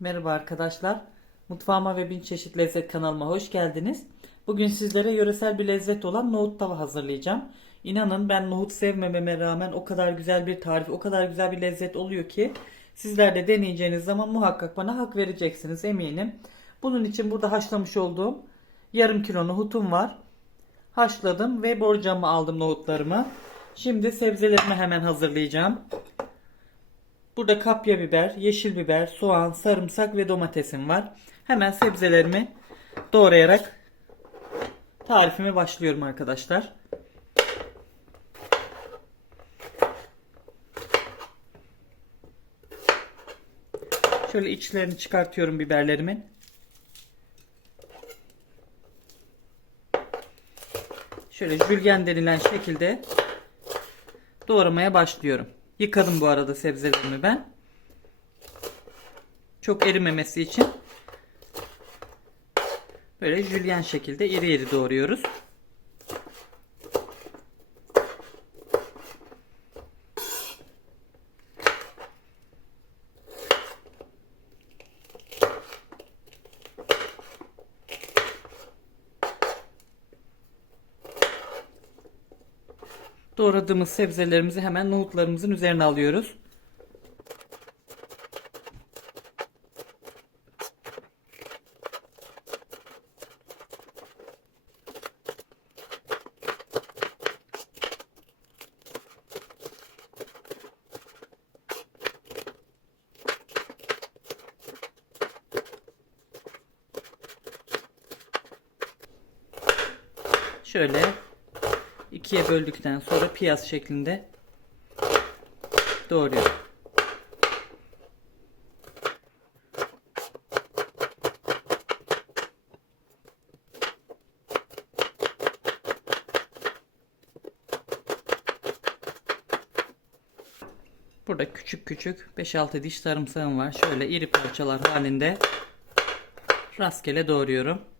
Merhaba arkadaşlar. Mutfağıma ve Bin Çeşit Lezzet kanalıma hoş geldiniz. Bugün sizlere yöresel bir lezzet olan nohut tava hazırlayacağım. İnanın ben nohut sevmememe rağmen o kadar güzel bir tarif, o kadar güzel bir lezzet oluyor ki sizler de deneyeceğiniz zaman muhakkak bana hak vereceksiniz eminim. Bunun için burada haşlamış olduğum yarım kilo nohutum var. Haşladım ve borcamı aldım nohutlarımı. Şimdi sebzelerimi hemen hazırlayacağım. Burada kapya biber, yeşil biber, soğan, sarımsak ve domatesim var. Hemen sebzelerimi doğrayarak tarifime başlıyorum arkadaşlar. Şöyle içlerini çıkartıyorum biberlerimin. Şöyle jülyen denilen şekilde doğramaya başlıyorum. Yıkadım bu arada sebzelerimi ben. Çok erimemesi için böyle jülyen şekilde iri iri doğruyoruz. Doğradığımız sebzelerimizi hemen nohutlarımızın üzerine alıyoruz. Şöyle ikiye böldükten sonra piyaz şeklinde doğruyorum. Burada küçük küçük 5-6 diş sarımsağım var. Şöyle iri parçalar halinde rastgele doğruyorum.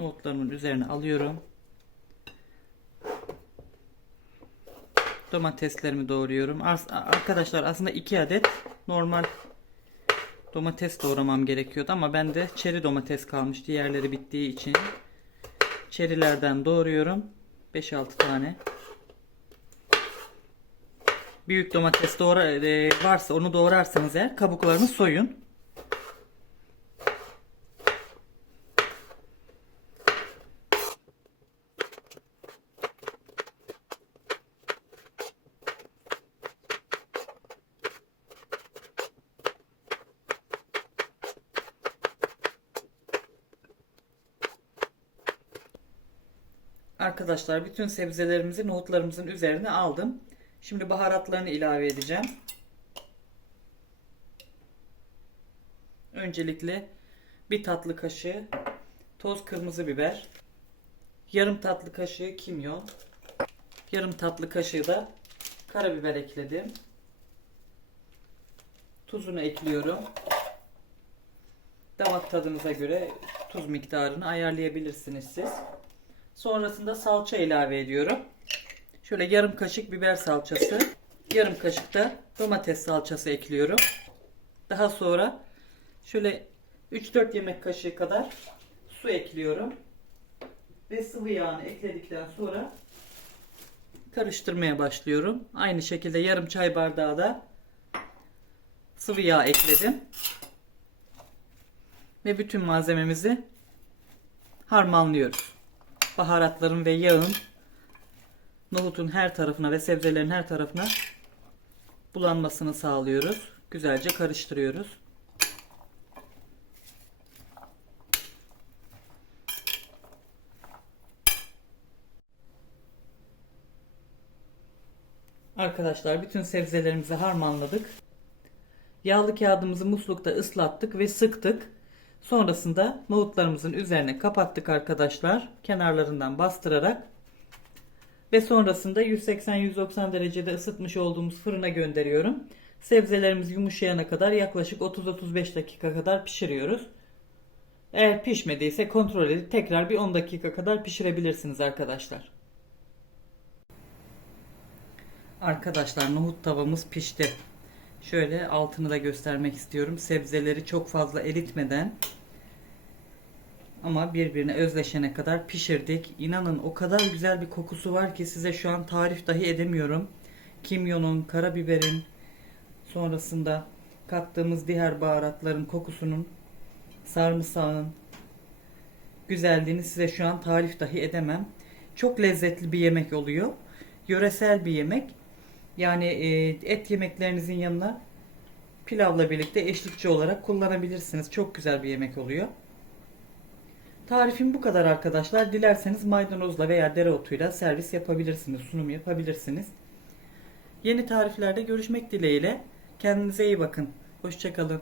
Nohutlarımın üzerine alıyorum. Domateslerimi doğruyorum. Arkadaşlar aslında 2 adet normal domates doğramam gerekiyordu ama bende çeri domates kalmış. Diğerleri bittiği için çerilerden doğruyorum. 5-6 tane. Büyük domates doğra e, varsa onu doğrarsanız eğer kabuklarını soyun. Arkadaşlar bütün sebzelerimizi nohutlarımızın üzerine aldım. Şimdi baharatlarını ilave edeceğim. Öncelikle bir tatlı kaşığı toz kırmızı biber, yarım tatlı kaşığı kimyon, yarım tatlı kaşığı da karabiber ekledim. Tuzunu ekliyorum. Damak tadınıza göre tuz miktarını ayarlayabilirsiniz siz. Sonrasında salça ilave ediyorum. Şöyle yarım kaşık biber salçası, yarım kaşık da domates salçası ekliyorum. Daha sonra şöyle 3-4 yemek kaşığı kadar su ekliyorum. Ve sıvı yağını ekledikten sonra karıştırmaya başlıyorum. Aynı şekilde yarım çay bardağı da sıvı yağ ekledim. Ve bütün malzememizi harmanlıyoruz baharatların ve yağın nohutun her tarafına ve sebzelerin her tarafına bulanmasını sağlıyoruz. Güzelce karıştırıyoruz. Arkadaşlar bütün sebzelerimizi harmanladık. Yağlı kağıdımızı muslukta ıslattık ve sıktık. Sonrasında nohutlarımızın üzerine kapattık arkadaşlar. Kenarlarından bastırarak. Ve sonrasında 180-190 derecede ısıtmış olduğumuz fırına gönderiyorum. Sebzelerimiz yumuşayana kadar yaklaşık 30-35 dakika kadar pişiriyoruz. Eğer pişmediyse kontrol edip tekrar bir 10 dakika kadar pişirebilirsiniz arkadaşlar. Arkadaşlar nohut tavamız pişti. Şöyle altını da göstermek istiyorum. Sebzeleri çok fazla eritmeden ama birbirine özleşene kadar pişirdik. İnanın o kadar güzel bir kokusu var ki size şu an tarif dahi edemiyorum. Kimyonun, karabiberin, sonrasında kattığımız diğer baharatların kokusunun, sarımsağın güzelliğini size şu an tarif dahi edemem. Çok lezzetli bir yemek oluyor. Yöresel bir yemek. Yani e, et yemeklerinizin yanına pilavla birlikte eşlikçi olarak kullanabilirsiniz. Çok güzel bir yemek oluyor. Tarifim bu kadar arkadaşlar. Dilerseniz maydanozla veya dereotuyla servis yapabilirsiniz, sunum yapabilirsiniz. Yeni tariflerde görüşmek dileğiyle. Kendinize iyi bakın. Hoşçakalın.